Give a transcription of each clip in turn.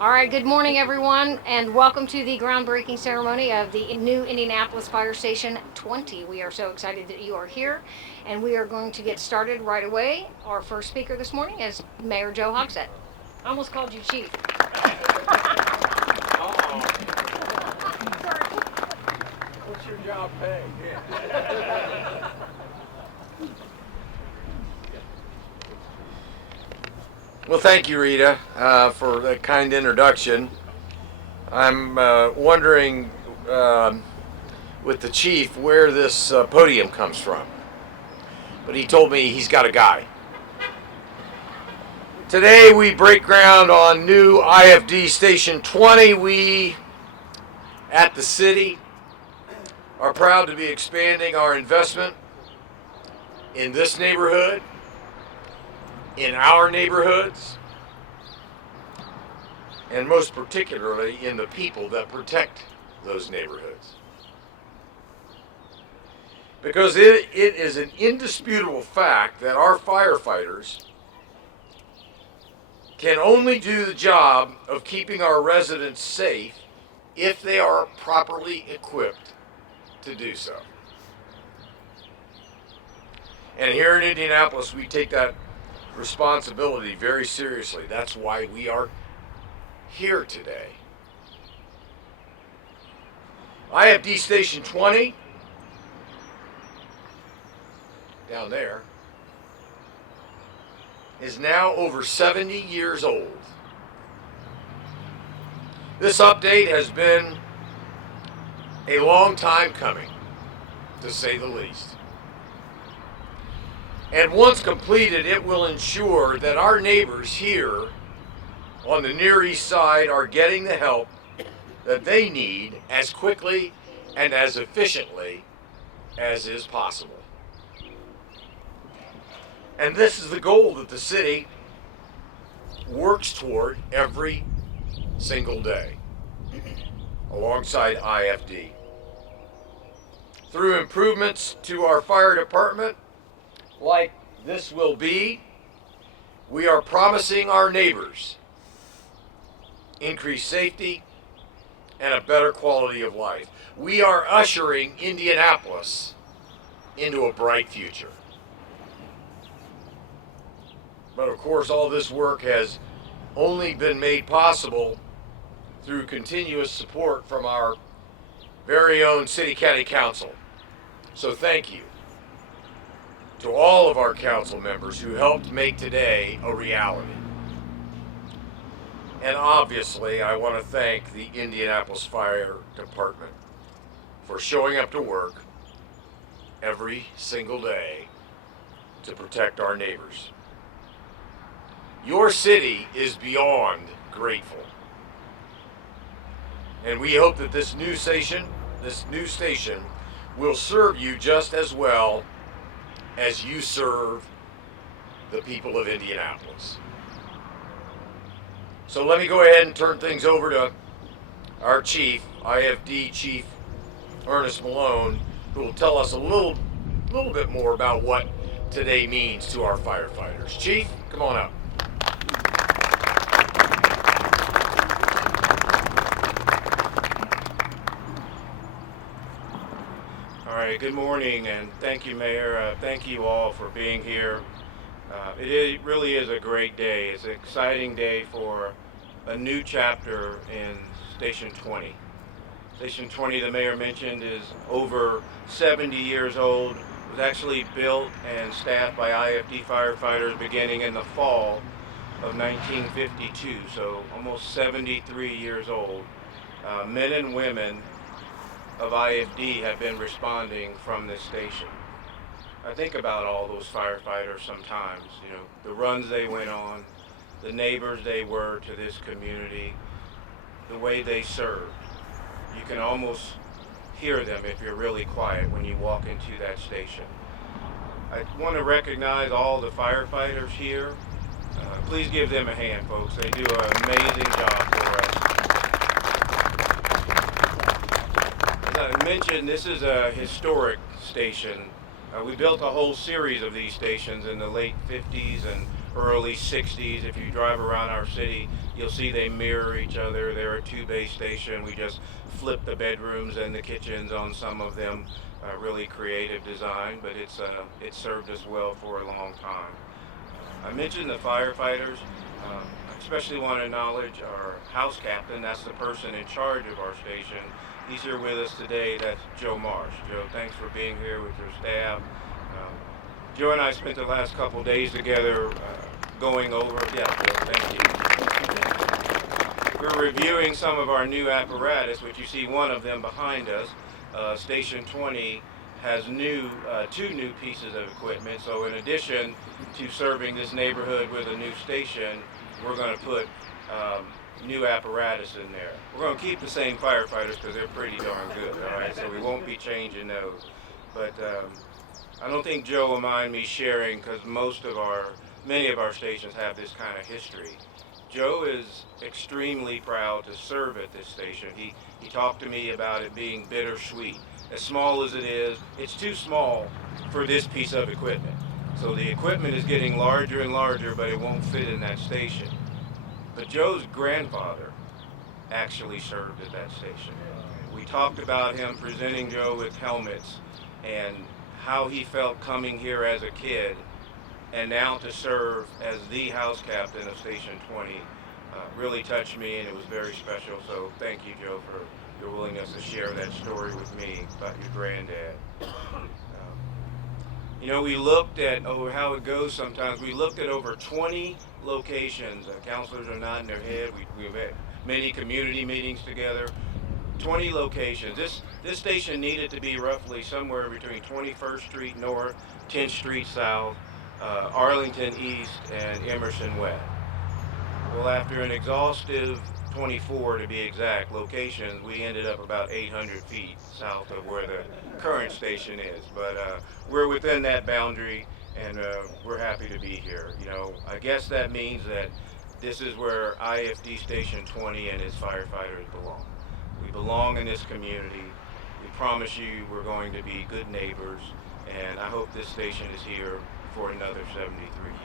All right, good morning, everyone, and welcome to the groundbreaking ceremony of the new Indianapolis Fire Station 20. We are so excited that you are here, and we are going to get started right away. Our first speaker this morning is Mayor Joe Hogsett. I almost called you Chief. What's your job pay? Well, thank you, Rita, for that kind introduction. I'm wondering with the chief where this podium comes from. But he told me he's got a guy. Today we break ground on new IFD Station 20. We, at the city, are proud to be expanding our investment in this neighborhood, in our neighborhoods, and most particularly in the people that protect those neighborhoods. Because it is an indisputable fact that our firefighters can only do the job of keeping our residents safe if they are properly equipped to do so. And here in Indianapolis, we take that responsibility very seriously. That's why we are here today. IFD Station 20, down there, is now over 70 years old. This update has been a long time coming, to say the least. And once completed, it will ensure that our neighbors here on the Near East Side are getting the help that they need as quickly and as efficiently as is possible. And this is the goal that the city works toward every single day, alongside IFD. Through improvements to our fire department, like this will be, we are promising our neighbors increased safety and a better quality of life. We are ushering Indianapolis into a bright future. But of course, all this work has only been made possible through continuous support from our very own City County Council. So thank you to all of our council members who helped make today a reality. And obviously, I want to thank the Indianapolis Fire Department for showing up to work every single day to protect our neighbors. Your city is beyond grateful. And we hope that this new station will serve you just as well as you serve the people of Indianapolis. So let me go ahead and turn things over to our chief, IFD Chief Ernest Malone, who will tell us a little bit more about what today means to our firefighters. Chief, come on up. All right, good morning, and thank you, Mayor. Thank you all for being here. It really is a great day. It's an exciting day for a new chapter in Station 20. Station 20, the Mayor mentioned, is over 70 years old. It was actually built and staffed by IFD firefighters beginning in the fall of 1952, so almost 73 years old. Men and women of IFD have been responding from this station. I think about all those firefighters sometimes, the runs they went on, the neighbors they were to this community, the way they served. You can almost hear them if you're really quiet when you walk into that station. I want to recognize all the firefighters here. Please give them a hand, folks. They do an amazing job for us. As I mentioned, this is a historic station. We built a whole series of these stations in the late 50s and early 60s. If you drive around our city, you'll see they mirror each other. They're a two-bay station. We just flipped the bedrooms and the kitchens on some of them. Really creative design, but it's served us well for a long time. I mentioned the firefighters. I especially want to acknowledge our house captain. That's the person in charge of our station. He's here with us today. That's Joe Marsh. Joe, thanks for being here with your staff. Joe and I spent the last couple days together going over. Yeah, Joe, thank you. We're reviewing some of our new apparatus, which you see one of them behind us. Station 20 has two new pieces of equipment. So in addition to serving this neighborhood with a new station, we're going to put new apparatus in there. We're going to keep the same firefighters because they're pretty darn good, all right? So we won't be changing those. But I don't think Joe will mind me sharing, because many of our stations have this kind of history. Joe is extremely proud to serve at this station. He talked to me about it being bittersweet. As small as it is, it's too small for this piece of equipment. So the equipment is getting larger and larger, but it won't fit in that station. But Joe's grandfather actually served at that station. We talked about him presenting Joe with helmets and how he felt coming here as a kid, and now to serve as the house captain of Station 20 really touched me, and it was very special. So thank you, Joe, for your willingness to share that story with me about your granddad. We looked at how it goes sometimes. We looked at over 20 locations. Counselors are nodding their head. We've had many community meetings together. 20 locations. This station needed to be roughly somewhere between 21st Street North, 10th Street South, Arlington East, and Emerson West. Well, after an exhaustive 24 to be exact locations, we ended up about 800 feet south of where the current station is. But we're within that boundary, and we're happy to be here. I guess that means that this is where IFD Station 20 and its firefighters belong. We belong in this community. We promise you we're going to be good neighbors, and I hope this station is here for another 73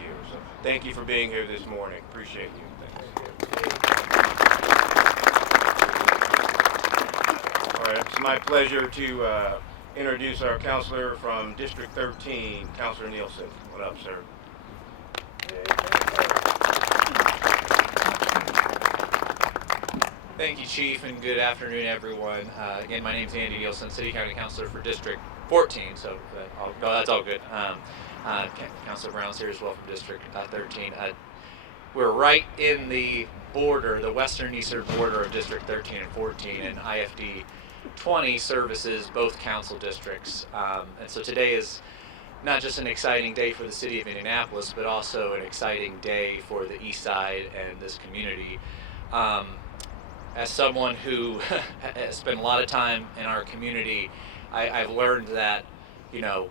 years. So thank you for being here this morning. Appreciate you. Thanks. All right, it's my pleasure to introduce our counselor from District 13, Counselor Nielsen. What up, sir? Thank you, Chief, and good afternoon, everyone. Again, my name is Andy Nielsen, City County Councilor for District 14, so that's all good. Councilor Brown's here as well from District 13. We're right in the border, the western eastern border of District 13 and 14, and IFD 20 services both council districts. And so today is not just an exciting day for the city of Indianapolis, but also an exciting day for the east side and this community. As someone who has spent a lot of time in our community, I've learned that, the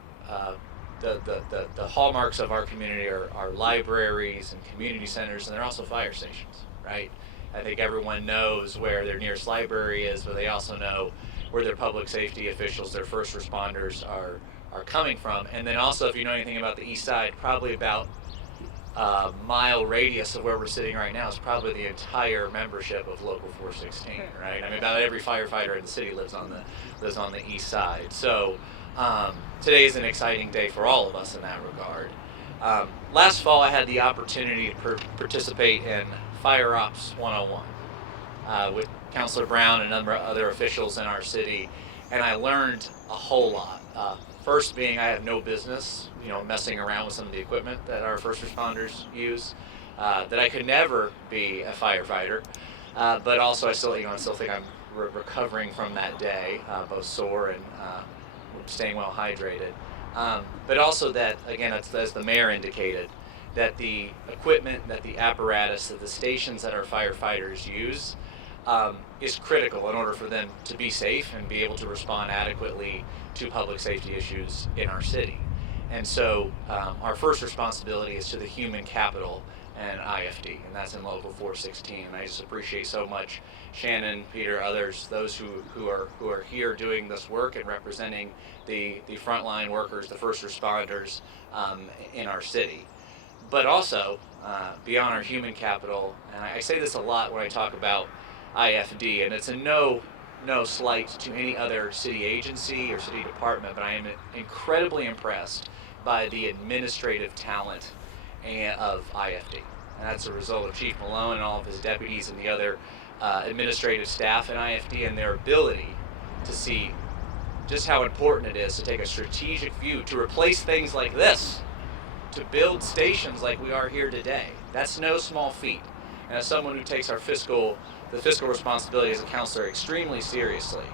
hallmarks of our community are libraries and community centers, and they're also fire stations, right? I think everyone knows where their nearest library is, but they also know where their public safety officials, their first responders are coming from. And then also, if you know anything about the east side, probably about a mile radius of where we're sitting right now is probably the entire membership of Local 416, right? I mean, about every firefighter in the city lives on the east side. So today is an exciting day for all of us in that regard. Last fall, I had the opportunity to participate in Fire Ops 101 with Councilor Brown and a number of other officials in our city, and I learned a whole lot. First being, I have no business, messing around with some of the equipment that our first responders use. That I could never be a firefighter, but also I still think I'm recovering from that day, both sore and staying well hydrated. But also that, again, as the mayor indicated, that the equipment, that the apparatus, that the stations that our firefighters use is critical in order for them to be safe and be able to respond adequately to public safety issues in our city. And so our first responsibility is to the human capital and IFD, and that's in Local 416. And I just appreciate so much Shannon, Peter, others, those who are here doing this work and representing the frontline workers, the first responders in our city. but also beyond our human capital. And I say this a lot when I talk about IFD, and it's a no slight to any other city agency or city department, but I am incredibly impressed by the administrative talent of IFD. And that's a result of Chief Malone and all of his deputies and the other administrative staff in IFD, and their ability to see just how important it is to take a strategic view, to replace things like this, to build stations like we are here today. That's no small feat. And as someone who takes the fiscal responsibility as a counselor extremely seriously,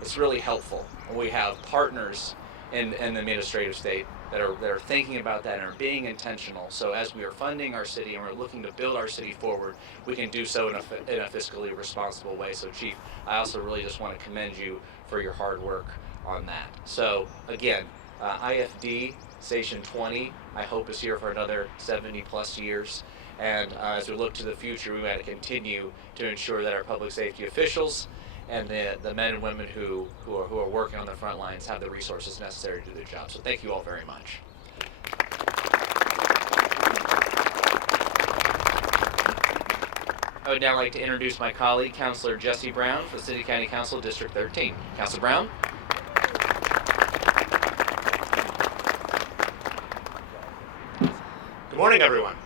it's really helpful when we have partners in the administrative state that are thinking about that and are being intentional. So as we are funding our city and we're looking to build our city forward, we can do so in a fiscally responsible way. So Chief, I also really just want to commend you for your hard work on that. So again, IFD Station 20, I hope is here for another 70 plus years. And as we look to the future, we want to continue to ensure that our public safety officials and the men and women who are working on the front lines have the resources necessary to do their job. So thank you all very much. I would now like to introduce my colleague, Councilor Jesse Brown for the City County Council, District 13. Councilor Brown. Good morning, everyone.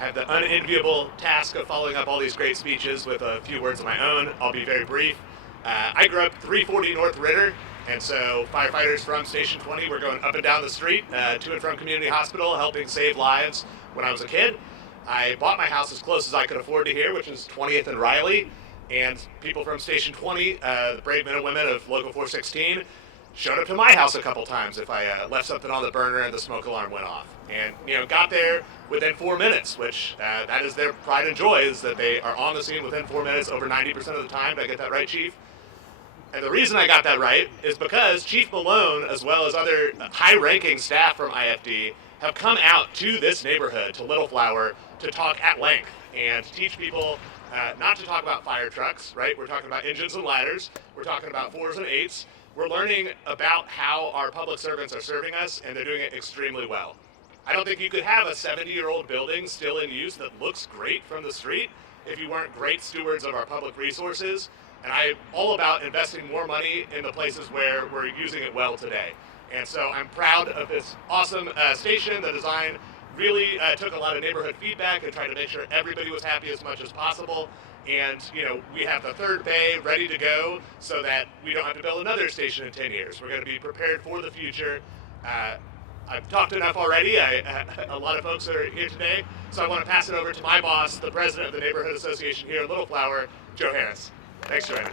I have the unenviable task of following up all these great speeches with a few words of my own. I'll be very brief. I grew up 340 North Ritter, and so firefighters from Station 20 were going up and down the street to and from Community Hospital, helping save lives when I was a kid. I bought my house as close as I could afford to here, which is 20th and Riley, and people from Station 20, the brave men and women of Local 416, showed up to my house a couple times if I left something on the burner and the smoke alarm went off. And, got there within 4 minutes, which that is their pride and joy, is that they are on the scene within 4 minutes over 90% of the time. Did I get that right, Chief? And the reason I got that right is because Chief Malone, as well as other high-ranking staff from IFD, have come out to this neighborhood, to Little Flower, to talk at length and teach people not to talk about fire trucks, right? We're talking about engines and ladders. We're talking about 4s and 8s. We're learning about how our public servants are serving us, and they're doing it extremely well. I don't think you could have a 70-year-old building still in use that looks great from the street if you weren't great stewards of our public resources. And I'm all about investing more money in the places where we're using it well today. And so I'm proud of this awesome station. The design really took a lot of neighborhood feedback and tried to make sure everybody was happy as much as possible. And, we have the third bay ready to go so that we don't have to build another station in 10 years. We're going to be prepared for the future. I've talked enough already. A lot of folks are here today. So I want to pass it over to my boss, the president of the Neighborhood Association here in Little Flower, Joe Harris. Thanks, Joanna.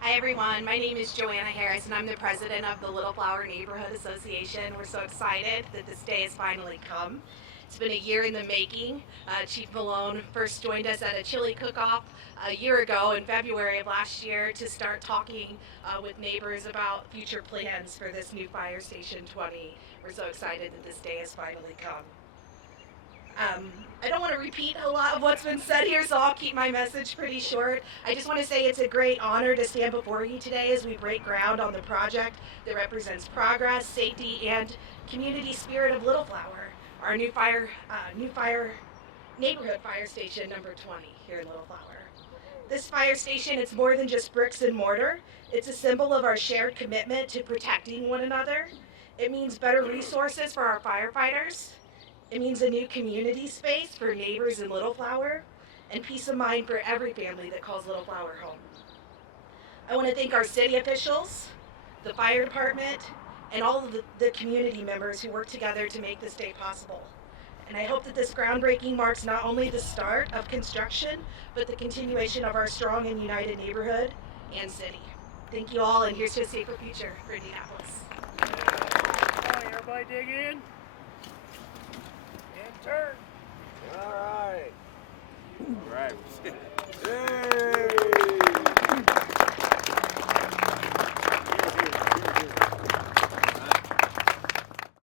Hi everyone, my name is Joanna Harris and I'm the president of the Little Flower Neighborhood Association. We're so excited that this day has finally come. It's been a year in the making. Chief Malone first joined us at a chili cook-off a year ago in February of last year to start talking with neighbors about future plans for this new Fire Station 20. We're so excited that this day has finally come. I don't want to repeat a lot of what's been said here, so I'll keep my message pretty short. I just want to say it's a great honor to stand before you today as we break ground on the project that represents progress, safety, and community spirit of Little Flower, our new neighborhood fire station number 20 here in Little Flower. This fire station, it's more than just bricks and mortar. It's a symbol of our shared commitment to protecting one another. It means better resources for our firefighters. It means a new community space for neighbors in Little Flower, and peace of mind for every family that calls Little Flower home. I want to thank our city officials, the fire department, and all of the community members who work together to make this day possible. And I hope that this groundbreaking marks not only the start of construction, but the continuation of our strong and united neighborhood and city. Thank you all, and here's to a safer future for Indianapolis. All right, everybody dig in. And turn. All right. All right.